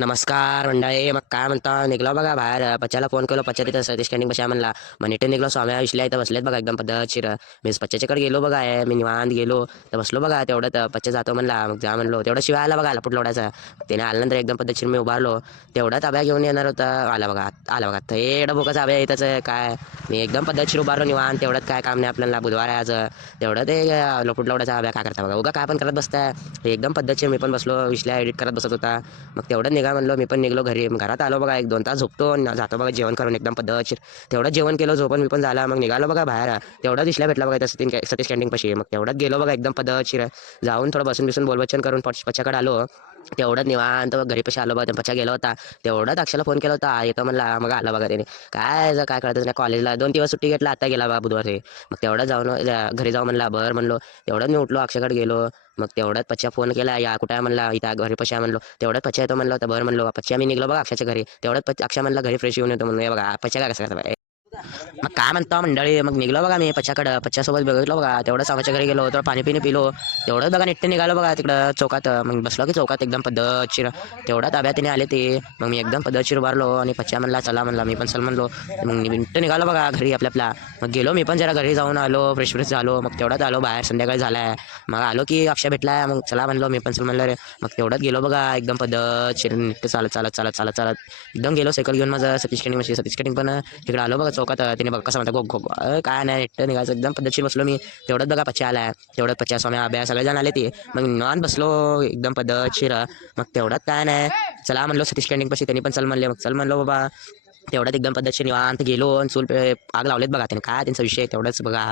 नमस्कार मंडळी. मग काय म्हणता, निघलो बघा बाहेर. पच्च्याला फोन केलो, पच्च्या तिथं सतीश स्टँडिंग बसा म्हणला. मग नीट निघलो, स्वाम्या विश्ल्या इथं बसलेत बघा एकदम पद्धतशीर. मी पच्च्याच्याकडे गेलो बघा, मी निवांत गेलो तर बसलो बघा. तेवढं पच्च्या जातो म्हणला, मग जा म्हणलो. तेवढं शिवाय आला बघा लपूट लोडायचा. त्याने आल्यानंतर एकदम पद्धतशीर मी उभारलो. तेवढाच अभ्या घेऊन येणार होता, आला बघा. आला बघा ते एवढं बोकाचा अभ्या येतच काय. मी एकदम पद्धतशीर उभारलो निवांत. तेवढंच काय काम नाही आपल्याला, बुधवार आहे आज. तेवढं ते लपूट लोडायचा अभ्या काय करता बघा, उगा काय पण करत बसताय. एकदम पद्धतशीर मी पण बसलो, विश्ल्या एडिट करत बसत होता. मग तेवढं निघा म्हणलो, मी पण निघलो घरी. घरात आलो बघा, 1-2 तास झोपतो आणि जातो बघा जेवण करून एकदम पद्धतशीर. तेवढं जेवण केलं, झोपण मी पण झाला. मग निघालो बघा बाहेर. तेवढं दिसल्या भेटला बघा सतीश कॅन्टीन पाशी. मग तेवढ्यात गेलो बघा एकदम पद्धतशीर. जाऊन थोडं बसून बिसून बोलबच्चन करून पच्च्याकडे आलो. तेवढंच निवांत घरी पशी आलो बघा. पच्च्या गेला होता. तेवढंच अक्षयला फोन केला होता, येतो म्हणला. मग आला बघा त्याने. काय कळतच नाही, कॉलेजला 2 दिवस सुट्टी घेतला, आता गेला बघा बुधवारी. मग तेवढं जाऊन घरी जाऊ म्हणला. बरं म्हणलो. तेवढंच मी उठलो, अक्षयकडे गेलो. मग तेवढ्यात पच्च्या फोन केला, या कुठे आहे म्हणला. इथं घरी पशी आहे म्हणलो. तेवढ्यात पच्च्या येतो म्हणलं होतं. बरं म्हणलो. पच्च्या मी निघलो बघा अक्षयच्या घरी. तेवढ्यात अक्षय म्हणला घरी फ्रेश येऊन येतो म्हणून. हे बघा पच्च्या काय कसं करता. मग काय म्हणतो मंडळी, मग निघलो बघा मी पच्च्याकडं. पच्च्यासोबत बघितलो बघा. तेवढं सामाच्या घरी गेलो, तर पाणी पिणी पिलो. तेवढंच बघा निघते निघालो बघा तिकडं चौकात. मग बसलो की चौकात एकदम पद्धतशीर. तेवढा ताब्यात तिने आले ते. मग मी एकदम पद्धतशीर उभारलो आणि पच्च्या म्हणला चला म्हणला, मी पण चल म्हणलो. मग मिनिटं निघालो बघा घरी आपल्या. मग गेलो मी पण जरा घरी जाऊन आलो, फ्रेश फ्रेश झालो. मग तेवढाच आलो बाहेर, संध्याकाळी झालाय. मग आलो की अक्षय भेटलाय, मग चला म्हणलो, मी पण चल म्हणलं रे. मग तेवढ्यात गेलो बघा एकदम पद्धतशीर नीट चालत चालत चालत चालत चालत एकदम गेलो सायकल घेऊन माझं सतीश कटिंग पण इकडे आलो बघा चौकात. तिने बघा कसं म्हणता गो गो काय नाही, नेट निघायचं एकदम पद्धतशीर बसलो मी. तेवढंच बघा पच्च्या आलाय. तेवढ्यात पच्च्या स्वाम्या अभ्या सगळेजण आले ते. मग निवांत बसलो एकदम पद्धतशीर. मग तेवढ्यात काय नाही, चला म्हणलो सतीश कॅन्टीन पाशी. त्यांनी पण चल म्हणले. मग चल म्हणलो बाबा. तेवढ्यात एकदम पद्धतशीर निवांत गेलो आणि चूल आग लावलेत बघा त्याने. काय त्यांचा विषय तेवढंच बघा.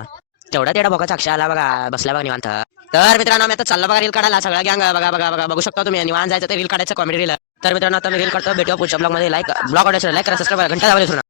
तेवढा तेवढा बघा अक्षय आला बघा, बसला बघा निवांत. तर मित्रांनो मी आता चाललो बघा रील काढायला. सगळ्या गँग बघा बघा बघा बघू शकता तुम्ही. निवांत जायचं ते रील काढायचं, कॉमेडी रील. तर मित्रांनो आता मी रील काढतो. भेटूया पुढच्या ब्लॉग मध्ये. ब्लॉग आवडल्यास लाईक करा, सबस्क्राईब करा, घंटा दाबायला विसरू नका.